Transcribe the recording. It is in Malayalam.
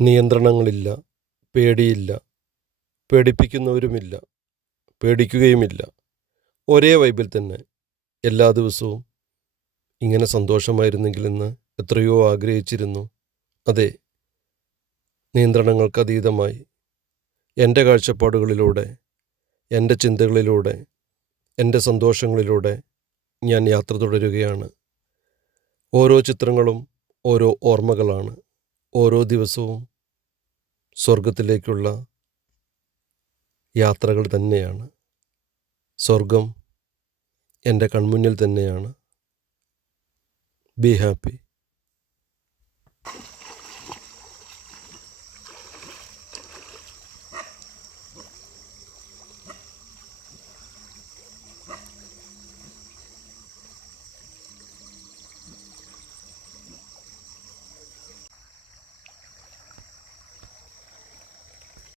നിയന്ത്രണങ്ങളില്ല, പേടിയില്ല, പേടിപ്പിക്കുന്നവരുമില്ല, പേടിക്കുകയുമില്ല. ഒരേ വൈബിൽ തന്നെ എല്ലാ ദിവസവും ഇങ്ങനെ സന്തോഷമായിരുന്നെങ്കിലെന്ന് എത്രയോ ആഗ്രഹിച്ചിരുന്നു. അതെ, നിയന്ത്രണങ്ങൾക്കതീതമായി എൻ്റെ കാഴ്ചപ്പാടുകളിലൂടെ, എൻ്റെ ചിന്തകളിലൂടെ, എൻ്റെ സന്തോഷങ്ങളിലൂടെ ഞാൻ യാത്ര തുടരുകയാണ്. ഓരോ ചിത്രങ്ങളും ഓരോ ഓർമ്മകളാണ്. ഓരോ ദിവസവും സ്വർഗത്തിലേക്കുള്ള യാത്രകൾ തന്നെയാണ്. സ്വർഗം എൻ്റെ കൺമുന്നിൽ തന്നെയാണ്. Be happy.